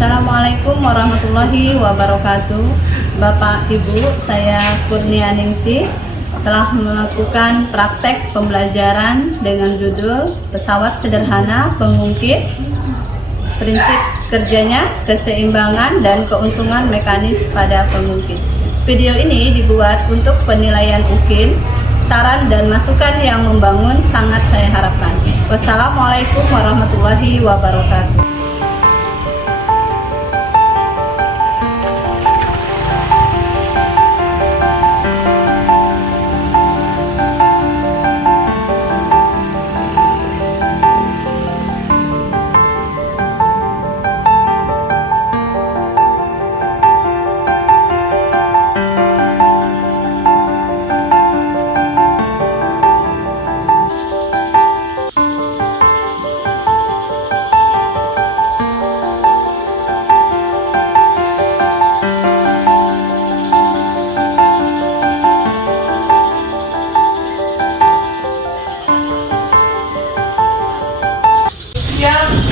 Assalamualaikum warahmatullahi wabarakatuh. Bapak Ibu, saya Kurnia Ningsih telah melakukan praktek pembelajaran dengan judul Pesawat Sederhana Pengungkit. Prinsip kerjanya keseimbangan dan keuntungan mekanis pada pengungkit. Video ini dibuat untuk penilaian UKIN. Saran dan masukan yang membangun sangat saya harapkan. Wassalamualaikum warahmatullahi wabarakatuh.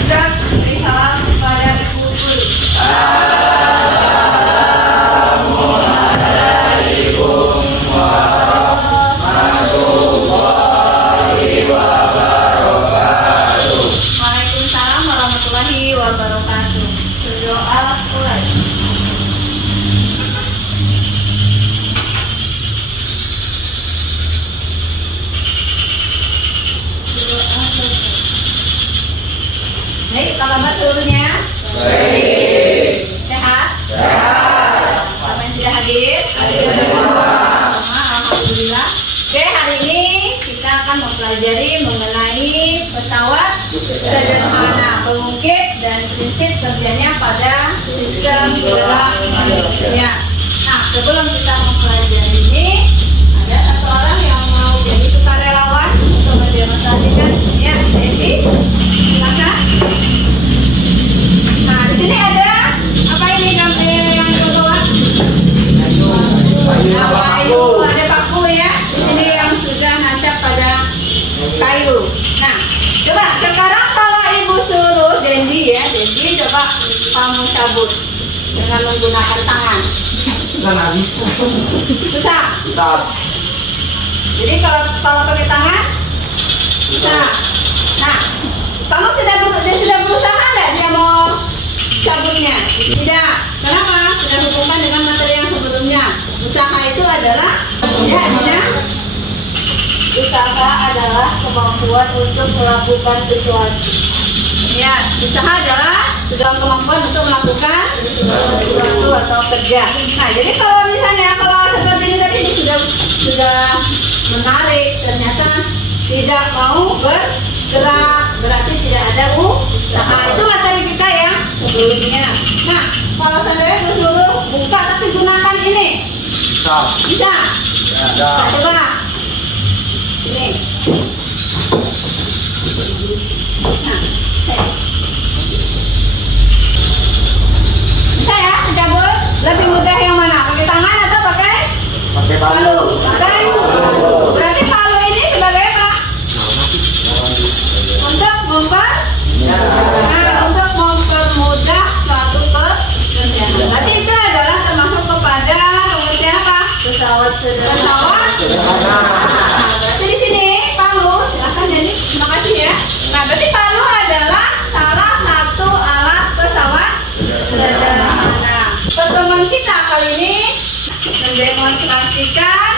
Dan beri salam kepada Ibu Guru. Assalamualaikum warahmatullahi wabarakatuh. Waalaikumsalam warahmatullahi wabarakatuh. Berdoa mulai. Baik, apa kabar seluruhnya? Baik. Sehat? Sehat. Siapa yang tidak hadir? Hadir semua. Alhamdulillah. Oke, hari ini kita akan mempelajari mengenai pesawat sederhana pengungkit dan prinsip kerjanya pada sistem gerak manusia. Nah, sebelum kita mempelajari ini, ada satu orang yang mau jadi sukarelawan untuk mendemonstrasikan. Ya, jadi silakan. Nah, di sini ada apa ini yang dibawa? Kayu. Ada paku ya. Di sini yang sudah nancap pada kayu. Nah, coba sekarang kalau Ibu suruh Dendi ya, Dendi coba kamu cabut dengan menggunakan tangan. Nggak bisa. Susah. Jadi kalau pakai tangan bisa. Nah, kamu sudah berusaha nggak dia mau cabutnya? Tidak. Kenapa? Sudah hubungan dengan materi yang sebelumnya. Usaha itu adalah usaha adalah kemampuan untuk melakukan sesuatu. Ya, usaha adalah sudah kemampuan untuk melakukan sesuatu atau kerja. Nah, jadi kalau misalnya kalau seperti ini tadi ini sudah menarik, ternyata tidak mau bergerak, berarti tidak ada usaha. Itu materi kita yang sebelumnya. Nah, kalau saya disuruh buka tapi gunakan ini, bisa? Nah, coba sini. Nah, bisa ya dicabut? Lebih mudah yang mana? Pakai tangan atau pakai palu? Pakai palu. Berarti palu ini sebagai apa? Untuk untuk mempermudah suatu pekerjaan. Berarti itu adalah termasuk kepada pengertian apa? Pesawat sederhana. Nah, berarti di sini palu, silakan jadi, terima kasih ya. Nah, berarti palu adalah salah satu alat pesawat sederhana. Pertemuan kita kali ini mendemonstrasikan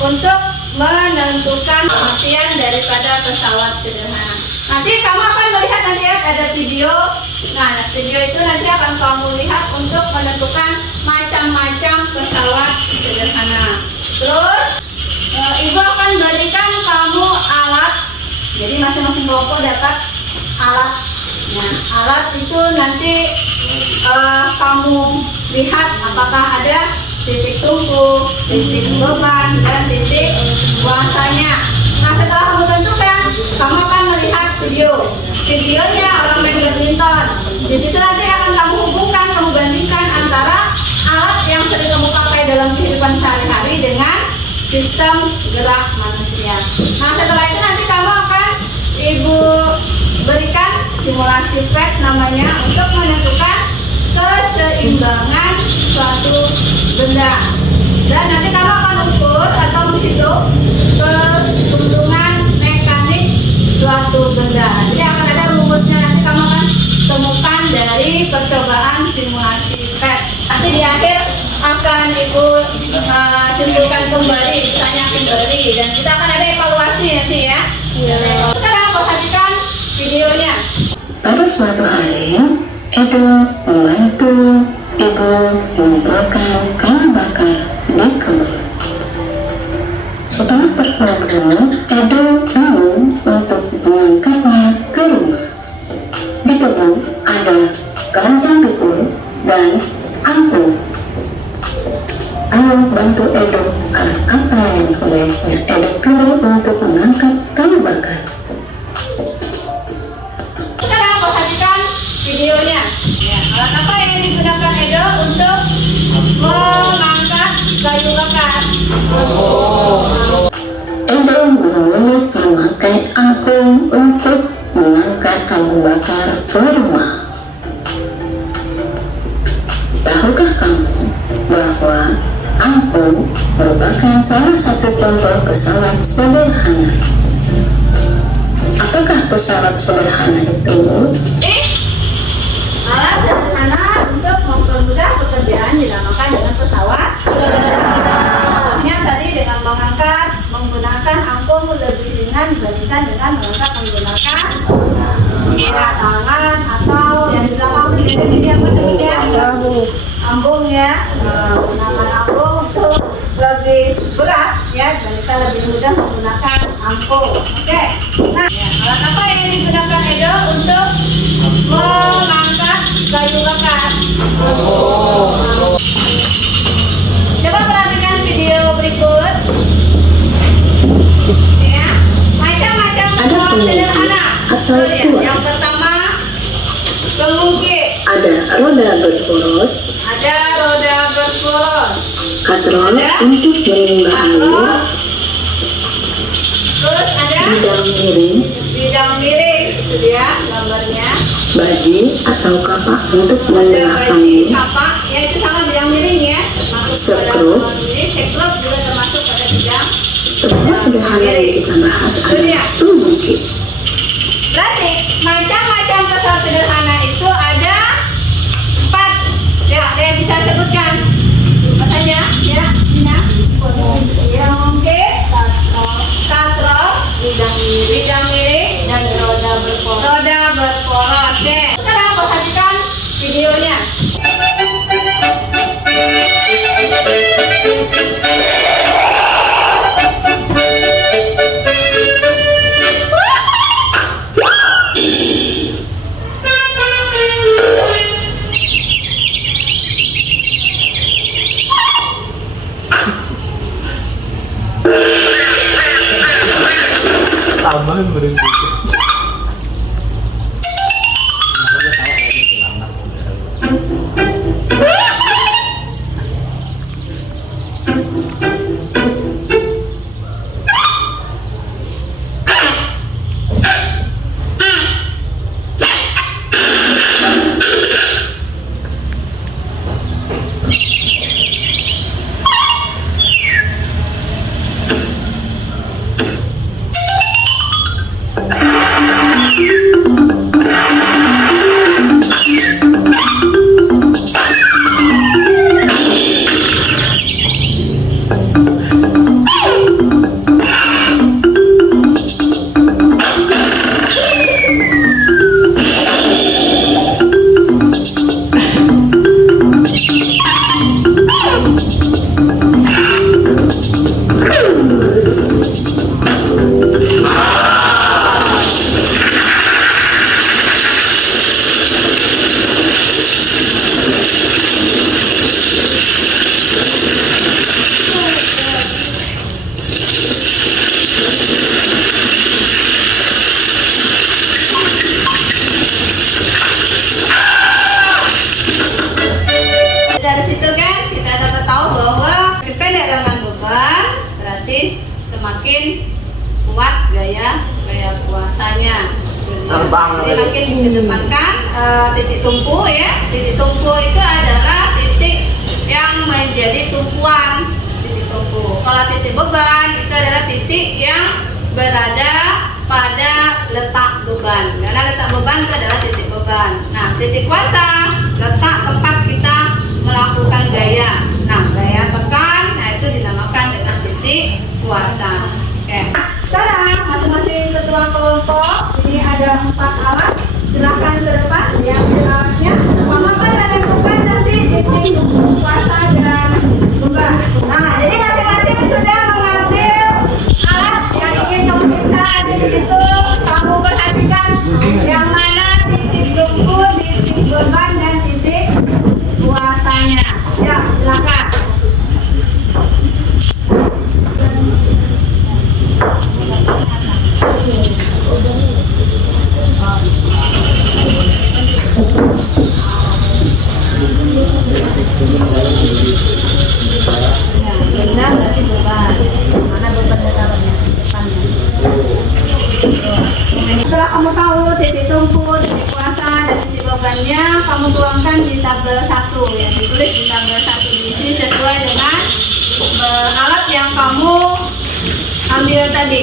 untuk menentukan pengertian daripada pesawat sederhana. Nanti kamu akan melihat nanti ada video. Nah, video itu nanti akan kamu lihat untuk menentukan macam-macam pesawat sederhana. Terus Ibu akan berikan kamu alat. Jadi masing-masing kelompok dapat alat. Nah, alat itu nanti kamu lihat apakah ada titik tumpu, titik beban, dan titik kuasanya. Nah, setelah kamu tentukan, kamu akan melihat videonya orang main badminton. Di situ nanti akan kamu hubungkan, kamu bandingkan antara alat yang sering kamu pakai dalam kehidupan sehari-hari dengan sistem gerak manusia. Nah, setelah itu nanti kamu akan Ibu berikan simulasi PET namanya untuk menentukan benda. Dan nanti kamu akan ukur atau menghitung keuntungan mekanik suatu benda. Jadi akan ada rumusnya, nanti kamu akan temukan dari percobaan simulasi PET. Nanti di akhir akan Ibu simpulkan kembali, misalnya kembali, dan kita akan ada evaluasi nanti ya. Sekarang perhatikan videonya. Pada suatu hari, Edo membantu ibu mengumpulkan kayu bakar di kebun. Setelah terpulang berenang, Edo bangun untuk mengangkatnya ke rumah. Di kebun ada keranjang dapur dan angklung. Ayo bantu Edo, apa yang sebaiknya Edo pilih untuk mengangkat kayu bakar. Sekarang perhatikan videonya. Ya, alat apa yang digunakan Edo untuk mengangkat kayu bakar? Edo memilih memakai angklung untuk mengangkat kayu bakar ke rumah. Tahukah kamu bahwa angklung merupakan salah satu contoh pesawat sederhana? Apakah pesawat sederhana itu? Alat sederhana untuk mempermudah pekerjaan dinamakan dengan pesawat sederhana. Tadi dengan menggunakan angklung lebih ringan dibandingkan dengan menggunakan kira tangan atau yang di belakang ini apa namanya? Ambung ya. Menggunakan ambung itu lebih berat ya, dan kita lebih mudah menggunakan angklung. Oke. Nah, alat apa yang digunakan Edo untuk mengangkat kayu bakar? Coba perhatikan video berikut. Ya, macam-macam pesawat sederhana. Yang pertama, pengungkit. Ada roda berporos. Ada roda berporos. Katrol untuk menimba air. Terus ada Bidang miring. bidang miring, itu dia gambarnya. Baji atau kapak untuk Ada mengolah baji, angin. kapak, ya itu sama bidang miring ya. Masuk Sekrup. pada miring, sekrup juga termasuk pada bidang. Pesawat sederhana yang kita bahas adalah pengungkit. Berarti macam-macam pesawat sederhana itu ada 4. Ya, ada yang bisa sebutkan? Apa saja? Ya, pengungkit, katrol, bidang miring, dan roda berporos. Oke. Sekarang perhatikan videonya. Tambahan berhenti. semakin kuat gaya puasanya. Jadi makin dikedepankan titik tumpu ya. Titik tumpu itu adalah titik yang menjadi tumpu tumpuan, titik tumpu. Kalau titik beban itu adalah titik yang berada pada letak beban. Karena letak beban itu adalah titik beban. Nah, titik kuasa letak tempat kita melakukan gaya. Nah, gaya tekan, nah itu dinamakan dengan titik kuasa. Oke. Sekarang masing-masing ketua kelompok ini ada 4 alat. Silahkan ke depan yang alatnya. Mama kan menentukan nanti titik kuasa dan beban. Nah, jadi masing-masing sudah mengambil alat yang ingin kamu periksa ada di situ. Kamu perhatikan yang mana titik tumpu, titik beban dan titik kuasanya. Ya, silakan. Benar berarti beban. Mana bebannya taruhnya? Depannya. Setelah kamu tahu titik tumpu, titik kuasa, dan titik bebannya, kamu tuangkan di tabel 1 ya, ditulis di tabel 1 diisi sesuai dengan alat yang kamu ambil tadi.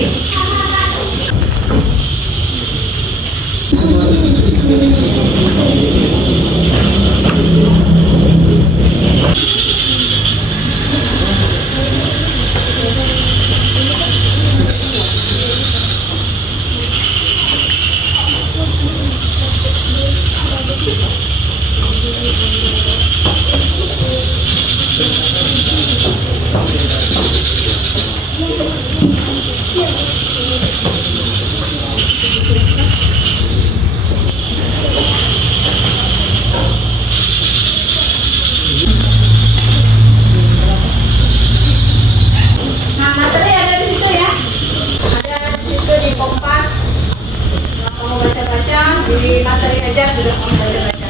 Di materi aja sudah kamu baca-baca.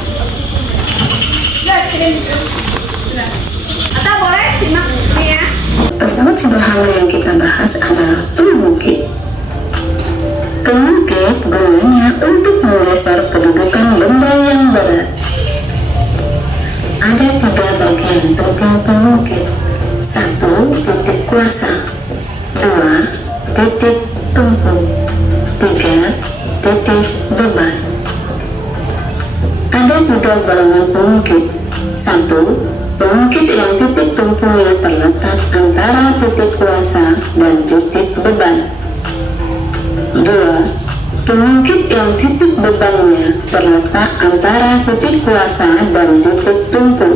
Sudah, kirim. Sudah. Atau boleh simak ini ya. Pesawat sederhana yang kita bahas adalah pengungkit. Pengungkit gunanya untuk menggeser kedudukan benda yang berat. Ada 3 bagian penting pengungkit. 1. Titik kuasa. 2. Titik tumpu. 3. Titik beban. Ada 3 golongan pengungkit. 1. Pengungkit yang titik tumpunya terletak antara titik kuasa dan titik beban. 2. Pengungkit yang titik bebannya terletak antara titik kuasa dan titik tumpu.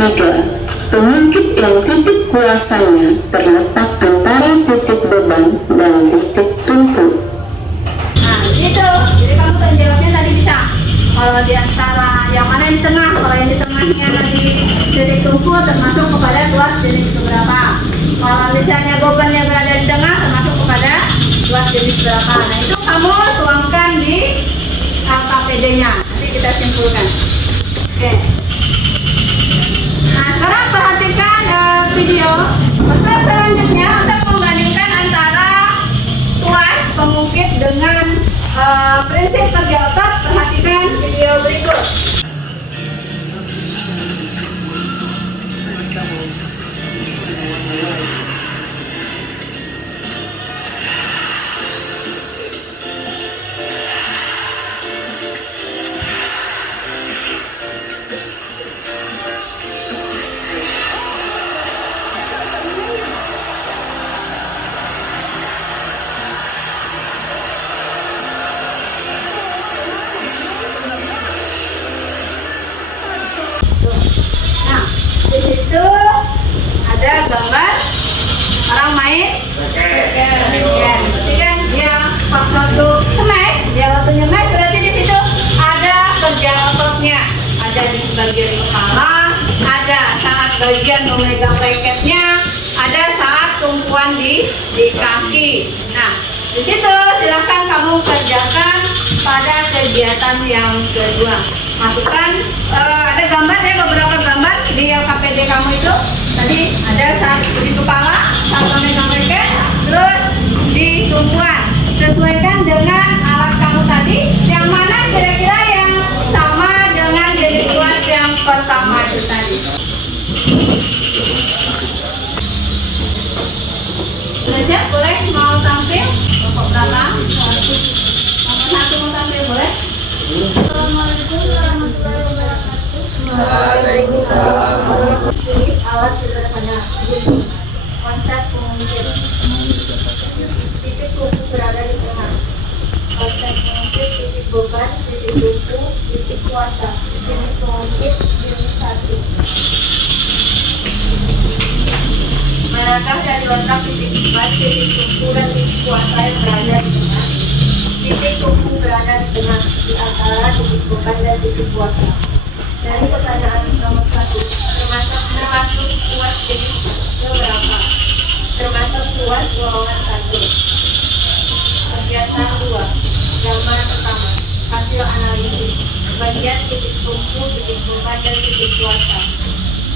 3. Pengungkit yang titik kuasanya terletak antara titik beban dan titik tumpu. Nah, gitu. Jadi kamu terjawabnya tadi bisa. Kalau di antara yang mana di tengah, kalau yang di tengahnya di titik tumpu termasuk kepada tuas jenis keberapa. Kalau misalnya beban yang berada di tengah termasuk kepada tuas jenis berapa. Nah, itu kamu tuangkan di LKPD-nya. Nanti kita simpulkan. Oke. Nah, sekarang perhatikan video. Untuk selanjutnya untuk membandingkan antara tuas pengungkit dengan prinsip kerja otot, perhatikan video berikut. Di situ ada gambar orang main basketball. Berarti kan dia pas waktu smash, dia waktu nyemes berarti di situ ada kerja ototnya, ada di bagian kepala, ada saat bagian memegang raketnya, ada saat tumpuan di kaki. Nah, di situ silahkan kamu kerjakan pada kegiatan yang kedua. Masukkan ada gambar ya, beberapa gambar di LKPD kamu itu. Tadi ada saat di kepala, saat memegang raket, terus di tumpuan. Sesuaikan dengan alat kamu tadi, yang mana kira-kira yang sama dengan jenis tuas yang pertama itu tadi. Tulis alat sederhana. Jadi, konsep pengungkit. Titik tumpu berada di tengah. Konsep pengungkit, titik beban, titik tumpu, titik kuasa. Jenis pengungkit, jenis 1. Manakah dari letak titik beban, titik tumpu, dan titik kuasa yang berada di tengah? Titik tumpu berada di tengah, di antara titik beban dan titik kuasa. Dari pertanyaan nomor 1, termasuk kuas jenis berapa? Termasuk kuas golongan 1. Kegiatan 2. Gambar pertama. Hasil analisis. Bagian titik tumpu, titik beban, dan titik kuasa.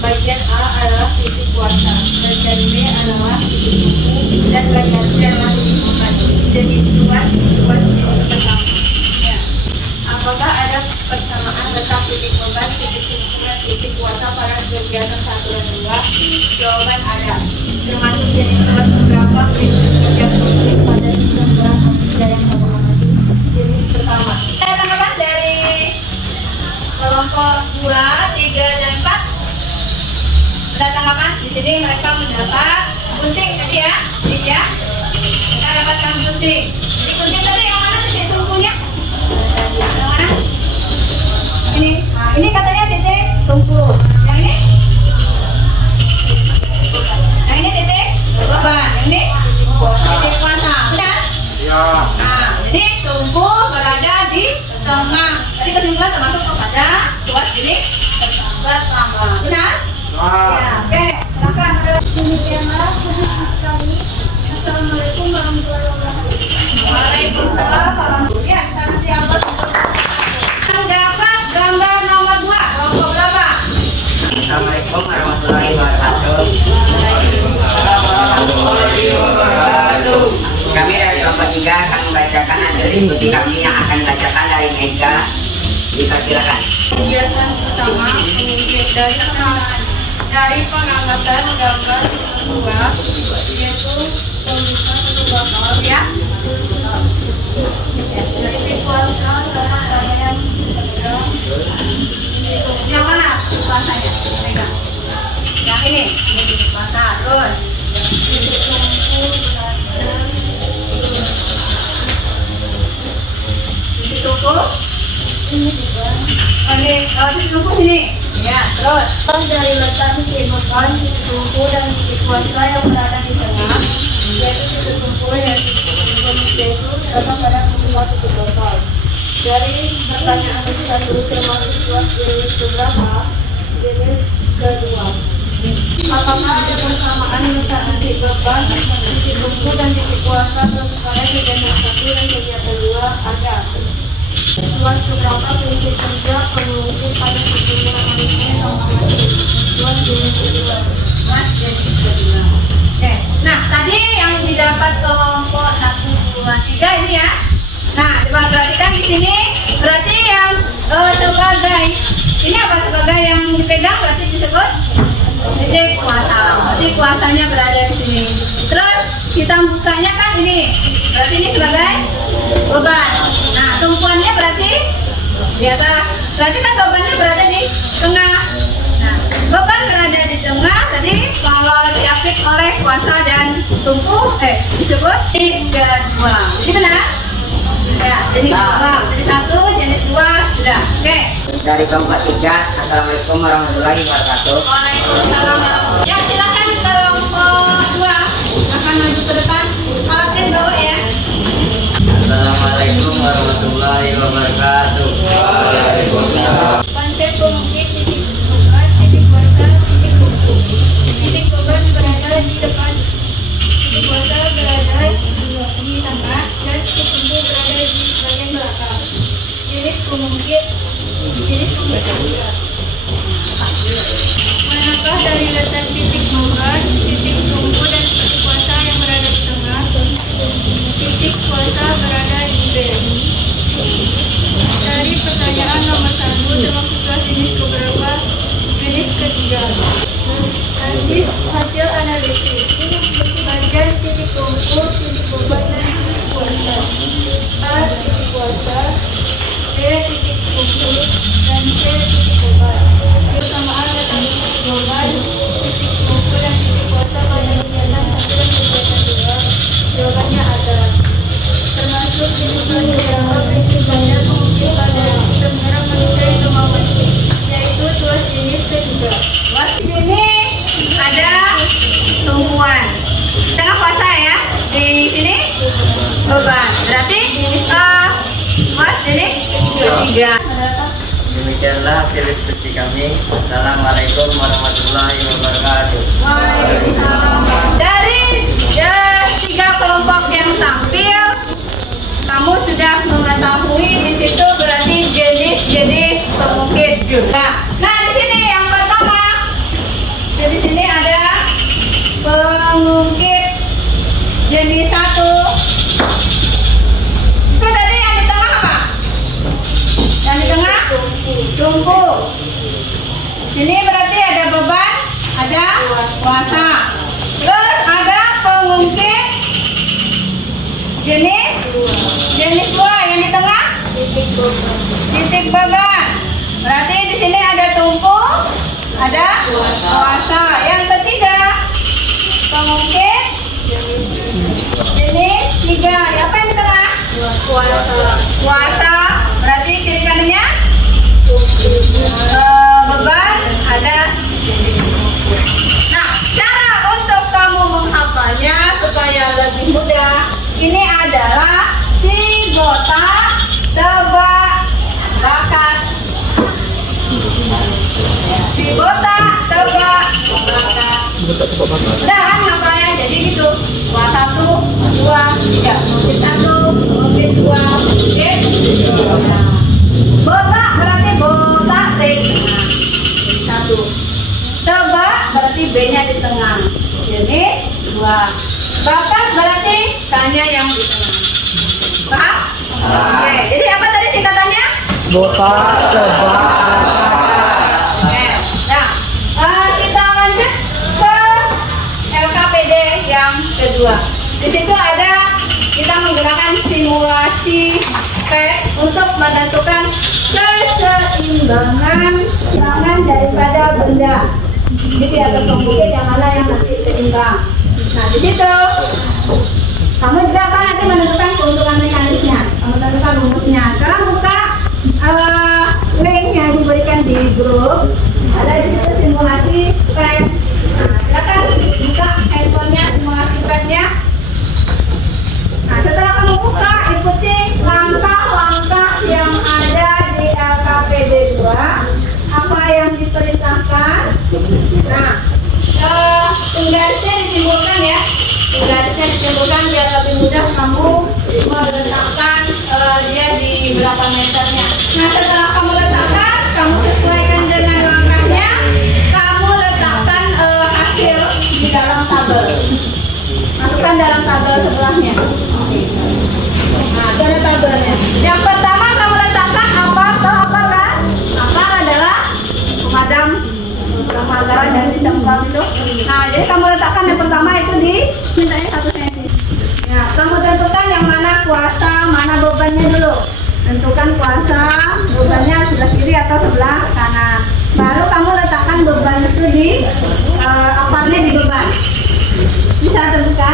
Bagian A adalah titik kuasa. Bagian B adalah titik tumpu, dan bagian C adalah titik beban. Jenis kuas jenis pertama. Ya. Apakah ada persamaan letak titik beban, titik tumpu, dan titik kuasa pada kegiatan 1 dan 2? Jawaban ada. Termasuk jenis kuas beberapa prinsip yang penting pada sistem gerak manusia yang kamu amati. Jenis pertama. Tanggapan dari kelompok 2, 3, dan 4. Ada tanggapan? Di sini mereka mendapat gunting tadi ya, ya. Kita dapatkan gunting. Jadi gunting tadi yang mana titik tumpunya? Yang mana? Ini. Nah, ini katanya titik tumpu. Yang ini? Yang ini titik beban. Yang ini titik kuasa. Benar? Ya. Nah, jadi tumpu berada di tengah. Tadi kesimpulan termasuk kepada kuas jenis pertama. Benar? Ya, oke. Silakan. Demikianlah sedikit sekali. Assalamualaikum warahmatullahi wabarakatuh. Waalaikumsalam warahmatullahi wabarakatuh. Ya, kita kasih apa untuk dapat gambar nomor 2. Kelompok berapa? Assalamualaikum warahmatullahi wabarakatuh. Kami dari kelompok 3 akan membacakan hasil diskusi kami yang akan dibacakan dari Mega. Dipersilakan. Kegiatan pertama mengungkit dasar dari pengamatan gambar 2, yaitu pembukaan satu bakal ya. Titik kuasa dalam rangkaian yang mana kuasanya? Pegang. Yang ini titik kuasa. Terus titik tumpu berada. Titik tumpu ini juga. Oke, titik tumpu sini. Ya, terus dari letak titik beban, titik tumpu, dan titik kuasa yang berada di tengah, yaitu titik tumpu dan titik beban itu terdapat pada semua titik beban. Dari pertanyaan itu satu termasuk kuas jenis berapa? Jenis kedua. Apakah ada persamaan letak titik beban, titik tumpu, dan titik kuasa pada kegiatan 1 dan kegiatan 2? Ada. Luas beberapa prinsip kerja pengungkit pada sejumlah manusia yang mengamati. Luas jenis kedua. Luas jenis kedua. Oke. Nah, tadi yang didapat kelompok 1, 2, 3 ini ya. Nah, coba perhatikan di sini. Berarti yang sebagai ini apa sebagai yang dipegang berarti disebut titik kuasa. Berarti kuasanya berada di sini. Terus kita bukanya kan ini. Berarti ini sebagai beban. Nah, tumpuannya berarti di atas. Berarti kan bebannya berada di tengah. Nah, beban berada di tengah. Tadi kalau diapit oleh kuasa dan tumpu, disebut jenis kedua. Jadi benar? Ya, jenis kedua. Jenis 1, jenis 2 sudah. Oke. Dari kelompok 3, Assalamualaikum warahmatullahi wabarakatuh. Waalaikumsalam warahmatullahi wabarakatuh. Ya, silakan kelompok 2 akan maju ke depan. Alatnya bawa ya. Assalamualaikum warahmatullahi wabarakatuh. Waalaikumsalam. Konsep pengungkit titik beban, titik kuasa, titik tumpu. Titik beban berada di depan, titik kuasa berada di tengah, dan titik tumpu berada di bagian belakang. Jenis pengungkit, jenis pengungkit. Manakah dari letak titik beban, titik tumpu, dan titik kuasa yang berada di tengah? Titik kuasa berada di B. Dari pertanyaan nomor 1 termasuklah jenis keberapa? Jenis ketiga. Hasil analisis. Bagian titik tumpu, titik beban, dan titik kuasa. A. Titik kuasa. B. Titik tumpu. Dan C. Titik beban. demikianlah hasil diskusi kami. Wassalamualaikum warahmatullahi wabarakatuh. Waalaikumsalam. Dari tiga kelompok yang tampil, kamu sudah mengetahui di situ berarti jenis-jenis pengungkit. Nah, di sini yang pertama, di sini ada pengungkit jenis 1. Itu tadi yang di tengah apa? Yang di tengah tungku. Sini berarti ada beban, ada kuasa. Terus ada pengungkit jenis 2. Yang di tengah titik beban. Berarti di sini ada tungku, ada kuasa. Yang ketiga pengungkit jenis 3. Apa yang di tengah? Kuasa. Berarti kiri kanannya beban, ada. Nah, cara untuk kamu menghafalnya supaya lebih mudah, ini adalah si botak, tebak, bakat. Si botak, tebak, bakat. Udah kan hafalnya, jadi gitu. Kuasa 1, 2, 3. Mungkin 1, mungkin 2, mungkin 3. Botak berarti botak T. Nah, 1. Tebak berarti B-nya di tengah. Jenis 2. Bakat berarti tanya yang di tengah. Paham? Oke. Jadi apa tadi singkatannya? Botak, tebak, Oke. Nah, kita lanjut ke LKPD yang kedua. Di situ ada kita menggunakan simulasi spek untuk menentukan keseimbangan daripada benda. Jadi ada pengungkit yang mana yang nanti seimbang. Nah, di situ kamu juga akan nanti menentukan keuntungan mekanisnya, menentukan rumusnya. Sekarang buka link yang diberikan di grup. Ada di situ simulasi spek. Nah, silakan buka handphonenya, simulasi speknya. Nah, setelah kamu buka, ikuti langkah-langkah yang ada di LKPD 2. Apa yang diperintahkan. Nah, penggarisnya ditimbulkan ya. Penggarisnya ditimbulkan biar lebih mudah kamu meletakkan dia di berapa meternya. Nah, setelah kamu letakkan, kamu sesuaikan dengan langkahnya. Kamu letakkan hasil di dalam tabel. Masukkan dalam tabel sebelahnya. Nah, itu ada tabelnya. Yang pertama kamu letakkan apa? Tahu apa kan? Apa adalah pemadam kebakaran dan disemprot itu. Nah, jadi kamu letakkan yang pertama itu di mintanya 1 cm. Nah, kamu tentukan yang mana kuasa, mana bebannya dulu. Tentukan kuasa, bebannya sebelah kiri atau sebelah kanan. Baru kamu letakkan beban itu di aparnya di beban. Bisa terbuka?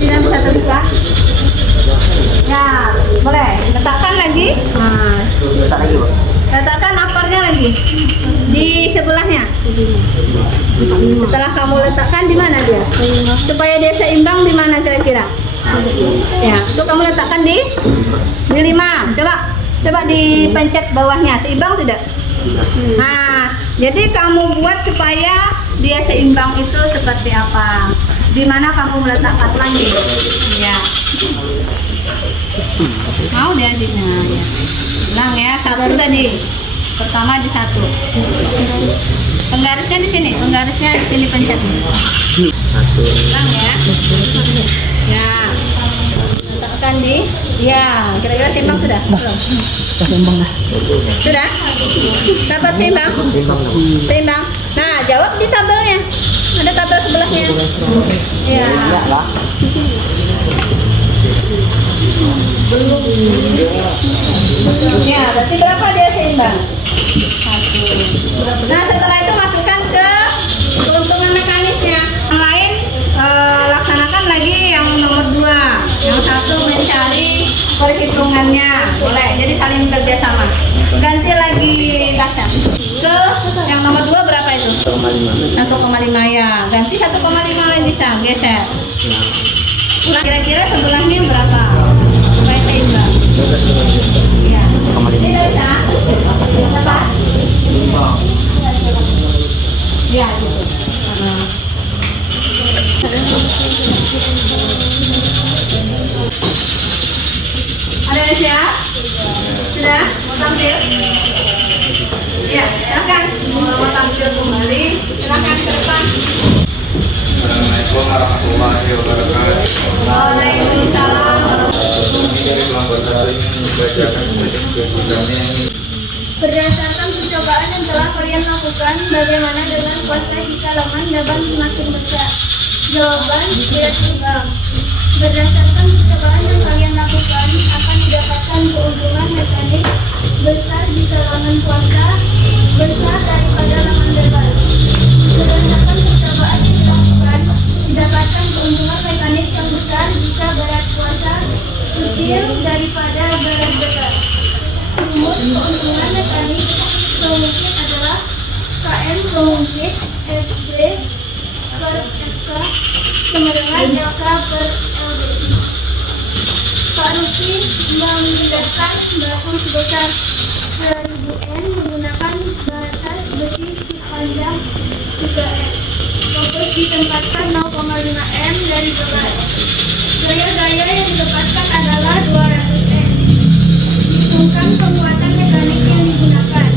Tidak bisa terbuka? Ya, boleh. Letakkan lagi. Nah, letakkan aparnya lagi di sebelahnya. Setelah kamu letakkan di mana dia? Supaya dia seimbang di mana kira-kira? Ya, itu kamu letakkan di 5. Coba dipencet bawahnya. Seimbang tidak? Nah, jadi kamu buat supaya dia seimbang itu seperti apa? Di mana kamu meletakkan lagi? Ya. Mau dia di ya. Ulang ya, 1 tadi. Pertama di 1. Penggarisnya di sini, pencet. Ulang ya. Ya. Letakkan di. Ya, kira-kira seimbang sudah? Belum. seimbang lah. Sudah? Dapat seimbang? Seimbang. Nah, jawab di tabelnya. Ada tabel sebelahnya. Ya. Ya, berarti berapa dia seimbang? 1. Nah, setelah itu masukkan ke keuntungan mekanisnya. Yang lain laksanakan lagi yang nomor 2. Yang 1 mencari perhitungannya. Boleh, jadi saling kerjasama. Ganti lagi Tasya. Ke yang nomor 2 berapa itu? 1,5 ya. Ganti 1,5 lagi geser. Kira-kira sebelahnya berapa? Supaya seimbang. Ya. Ini nggak bisa. Lepas. Ya, gitu. Ada yang siap? Sudah? Mau tampil? Ya, silakan. Mau tampil kembali, silakan ke depan. Assalamualaikum warahmatullahi wabarakatuh. Waalaikumsalam. Dari kelompok satu ini membacakan kami. Berdasarkan percobaan yang telah kalian lakukan, bagaimana dengan puasa jika lengan daban semakin besar? Jawaban, tidak seimbang. Berdasarkan percobaan yang kalian lakukan, akan didapatkan keuntungan mekanik besar jika lengan puasa besar daripada lengan daban. Berdasarkan percobaan yang dilakukan, didapatkan keuntungan mekanik yang besar jika berat puasa kecil daripada berat daban. Rumus keuntungan mekanik pengungkit adalah KM pengungkit FB per FK sama dengan LK per LB. Pak Ruki membedakan batu sebesar 1000 N menggunakan batas besi sepanjang 3 M. Fokus ditempatkan 0,5 M dari beban. Gaya-gaya yang dilepaskan adalah 200 M. Hitungkan penguatan mekanik yang digunakan.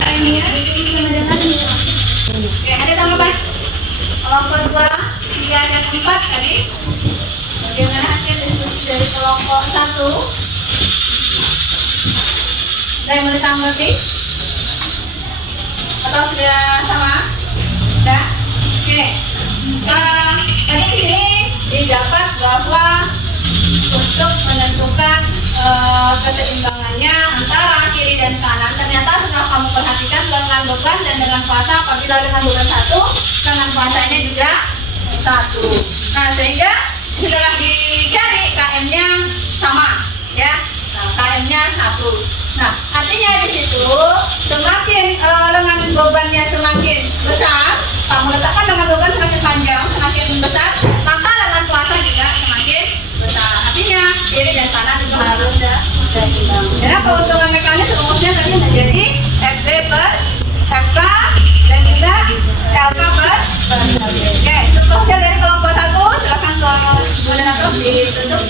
M-nya sama dengan 5. Oke, ada tanggapan? Kelompok 2, 3, dan 4 tadi. Bagaimana hasil diskusi dari kelompok 1? Ada yang mau ditanggapi? Atau sudah sama? Sudah? Oke. Tadi di sini didapat bahwa untuk menentukan keseimbangannya antara kiri dan kanan, ternyata setelah kamu perhatikan lengan beban dan lengan puasa, apabila lengan beban 1, lengan puasanya juga 1. Nah, sehingga setelah dicari KM-nya sama, ya. Nah, KM-nya 1. Nah, artinya di situ semakin lengan bebannya semakin besar, kamu letakkan lengan beban semakin panjang, semakin besar, maka lengan puasa juga semakin besar. Artinya kiri dan kanan itu harus seimbang. Karena keuntungan mekanis rumusnya tadi menjadi FB per FK dan juga LK per FB. Oke, untuk hasil dari kelompok 1, silakan ke moderator ditutup.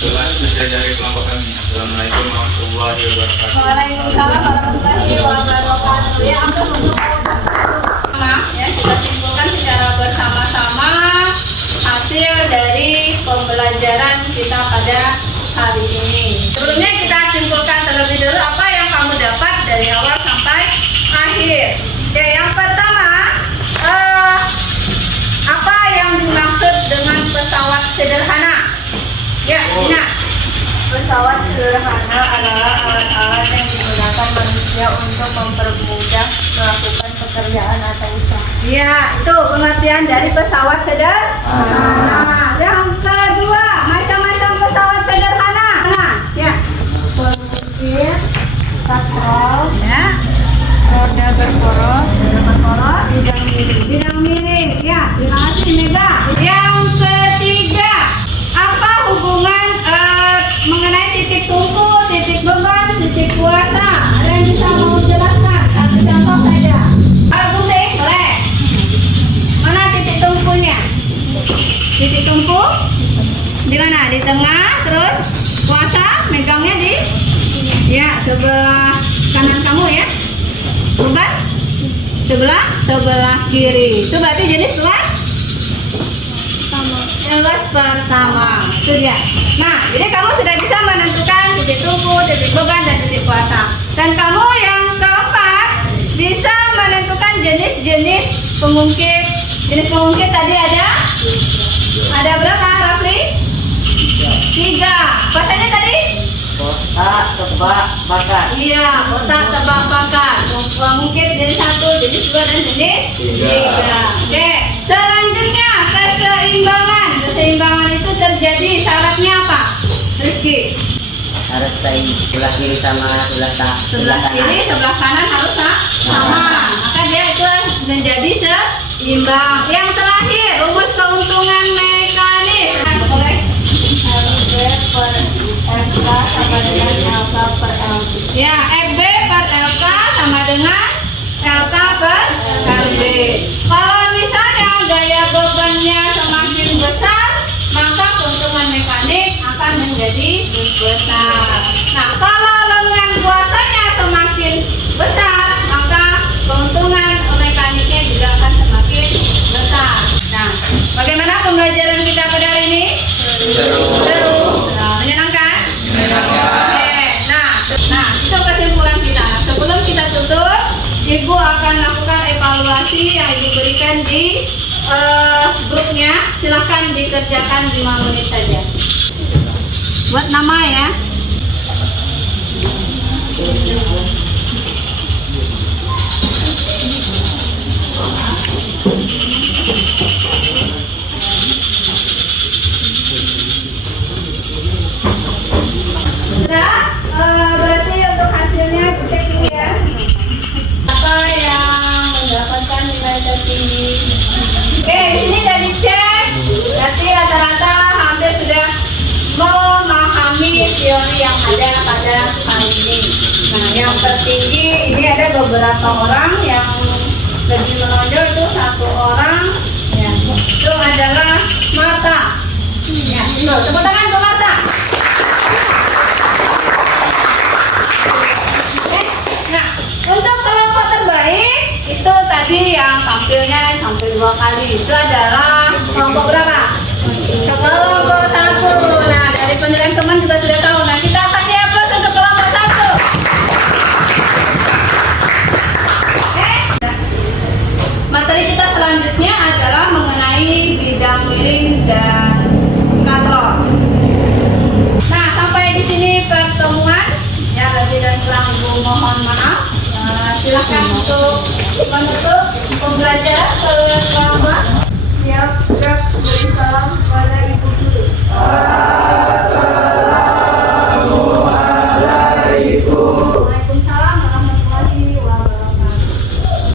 Selanjutnya dari kelompok kami. Assalamualaikum warahmatullahi wabarakatuh. Waalaikumsalam warahmatullahi wabarakatuh. Ya, untuk ya, kita simpulkan secara bersama-sama hasil dari pembelajaran kita pada hari ini. Sebelumnya kita simpulkan terlebih dulu apa yang kamu dapat dari awal sampai akhir. Oke, yang pertama, apa yang dimaksud dengan pesawat sederhana? Ya, Sina. Pesawat sederhana adalah alat-alat yang digunakan manusia untuk mempermudah melakukan pekerjaan atau usaha. Ya, itu pengertian dari pesawat sederhana. Yang kedua, macam-macam pesawat sederhana. Ya, pengukir, sakral, ya, roda berporos, bidang miring. Ya, terima kasih Mega. Yang ketiga, apa hubungan mengenai titik tumpu, titik beban, titik puasa? Ada yang bisa mau jelaskan? Satu contoh saja. Bukti, boleh. Mana titik tumpunya? Titik tumpu di mana? Di tengah, terus puasa megangnya di ya sebelah kanan kamu ya. Beban sebelah kiri. Itu berarti jenis tuas pertama. Itu dia. Nah, jadi kamu sudah bisa menentukan titik tumpu, titik beban, dan titik puasa. Dan kamu yang keempat bisa menentukan jenis-jenis pengungkit. Jenis pengungkit tadi ada berapa, Rafli? 3. Puasanya tadi? Kotak, tebak, bakar. Iya, kotak, tebak, bakar. Pengungkit jenis 1, jenis 2, dan jenis 3. Oke, selanjutnya keseimbangan. Keseimbangan itu terjadi syaratnya apa? Rizky? Harus sebelah kiri sama Sebelah kiri, sebelah kanan harus sama. Maka dia itu menjadi seimbang. Yang terakhir, rumus keuntungan mekanis. Boleh? LB per FK sama dengan LK per LB. Ya, FB per LK sama dengan LK per LB. Kalau misalnya gaya bebannya semakin besar, maka keuntungan mekanik akan menjadi besar. Nah, kalau lengan kuasanya semakin besar, maka keuntungan mekaniknya juga akan semakin besar. Nah, bagaimana pembelajaran kita pada hari ini? Seru. Nah, menyenangkan? Oke. Nah, itu kesimpulan kita. Sebelum kita tutup, Ibu akan lakukan evaluasi yang Ibu berikan di grupnya. Silahkan dikerjakan 5 menit saja. Buat nama ya. Berarti untuk hasilnya cek dulu ya. Apa yang mendapatkan nilai tertinggi? Oke, di sini sudah dicek. Berarti rata-rata hampir sudah memahami teori yang ada pada hari ini. Nah, yang tertinggi ini ada beberapa orang yang lebih menonjol, itu 1 orang. Ya, itu adalah Marta. Ya, tepuk tangan untuk Marta. Nah, untuk kelompok terbaik itu tadi yang tampilnya sampai 2 kali, itu adalah kelompok berapa? Kelompok 1. Nah, dari penilaian teman juga sudah tahu. Nah, kita kasih aplaus untuk kelompok 1. Materi kita selanjutnya adalah mengenai bidang miring dan katrol. Nah, sampai di sini pertemuan. Ya, lebih dan kurang Ibu mohon maaf. Silakan untuk menutup pembelajaran ke kelompok. Siap, beri salam kepada Ibu Guru.